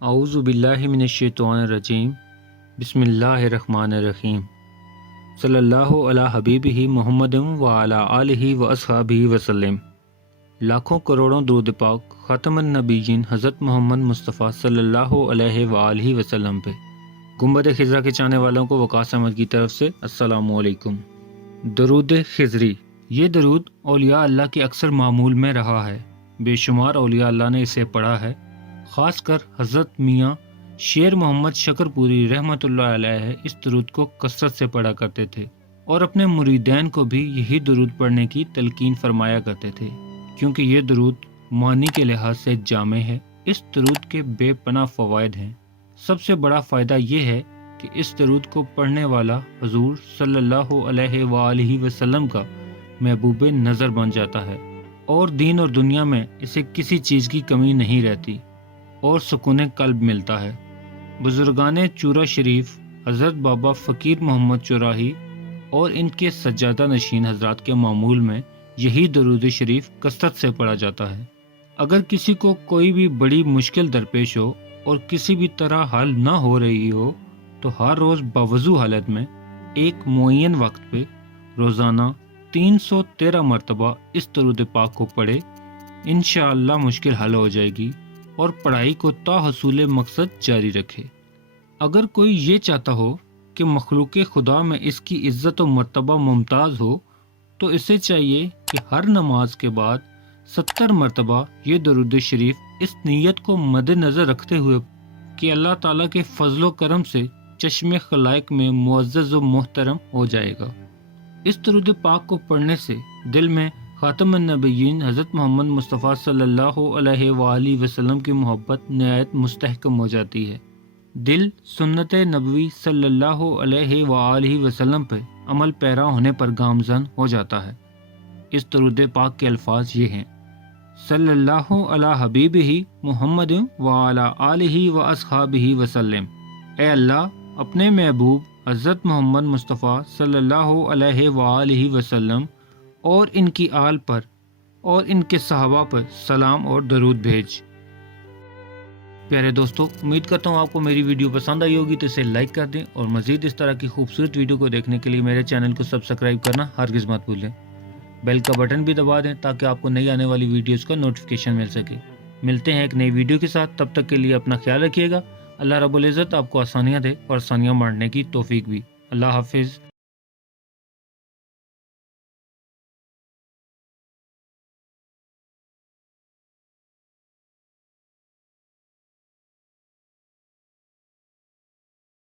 اعوذ باللہ من الشیطان الرجیم بسم اللہ الرحمن الرحیم صلی اللہ علی حبیبہ محمد وعلی آلہ واصحابہ وسلم۔ لاکھوں کروڑوں درود پاک خاتم النبیین حضرت محمد مصطفیٰ صلی اللہ علیہ وآلہ وسلم پہ۔ گنبد خضرا کے چاہنے والوں کو وقاص احمد کی طرف سے السلام علیکم۔ درود خضری، یہ درود اولیاء اللہ کے اکثر معمول میں رہا ہے۔ بے شمار اولیاء اللہ نے اسے پڑھا ہے، خاص کر حضرت میاں شیر محمد شکر پوری رحمۃ اللہ علیہ اس درود کو کثرت سے پڑھا کرتے تھے اور اپنے مریدین کو بھی یہی درود پڑھنے کی تلقین فرمایا کرتے تھے، کیونکہ یہ درود معنی کے لحاظ سے جامع ہے۔ اس درود کے بے پناہ فوائد ہیں۔ سب سے بڑا فائدہ یہ ہے کہ اس درود کو پڑھنے والا حضور صلی اللہ علیہ وآلہ وسلم کا محبوب نظر بن جاتا ہے اور دین اور دنیا میں اسے کسی چیز کی کمی نہیں رہتی اور سکون قلب ملتا ہے۔ بزرگان چورا شریف حضرت بابا فقیر محمد چوراہی اور ان کے سجادہ نشین حضرات کے معمول میں یہی درود شریف کثرت سے پڑھا جاتا ہے۔ اگر کسی کو کوئی بھی بڑی مشکل درپیش ہو اور کسی بھی طرح حل نہ ہو رہی ہو تو ہر روز باوضو حالت میں ایک معین وقت پہ روزانہ 313 مرتبہ اس درود پاک کو پڑھے، انشاءاللہ مشکل حل ہو جائے گی اور پڑھائی کو تا حصول مقصد جاری رکھے۔ اگر کوئی یہ چاہتا ہو کہ مخلوق خدا میں اس کی عزت و مرتبہ ممتاز ہو تو اسے چاہیے کہ ہر نماز کے بعد 70 مرتبہ یہ درود شریف اس نیت کو مد نظر رکھتے ہوئے کہ اللہ تعالیٰ کے فضل و کرم سے چشم خلائق میں معزز و محترم ہو جائے گا۔ اس درود پاک کو پڑھنے سے دل میں خاتم النبیین حضرت محمد مصطفیٰ صلی اللہ علیہ وآلہ وسلم کی محبت نہایت مستحکم ہو جاتی ہے۔ دل سنت نبوی صلی اللہ علیہ وآلہ وسلم پہ عمل پیرا ہونے پر گامزن ہو جاتا ہے۔ اس درود پاک کے الفاظ یہ ہیں: صلی اللہ علی حبیبہ محمد وعلی آلہ واصحابہ وسلم۔ اے اللہ، اپنے محبوب حضرت محمد مصطفیٰ صلی اللہ علیہ وآلہ وسلم اور ان کی آل پر اور ان کے صحابہ پر سلام اور درود بھیج۔ پیارے دوستو، امید کرتا ہوں آپ کو میری ویڈیو پسند آئی ہوگی تو اسے لائک کر دیں اور مزید اس طرح کی خوبصورت ویڈیو کو دیکھنے کے لیے میرے چینل کو سبسکرائب کرنا ہرگز مت بھولیں۔ بیل کا بٹن بھی دبا دیں تاکہ آپ کو نئی آنے والی ویڈیوز کا نوٹیفیکیشن مل سکے۔ ملتے ہیں ایک نئی ویڈیو کے ساتھ، تب تک کے لیے اپنا خیال رکھیے گا۔ اللہ رب العزت آپ کو آسانیاں دے اور آسانیاں بانٹنے کی توفیق بھی۔ اللہ حافظ۔